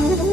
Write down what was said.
Oh,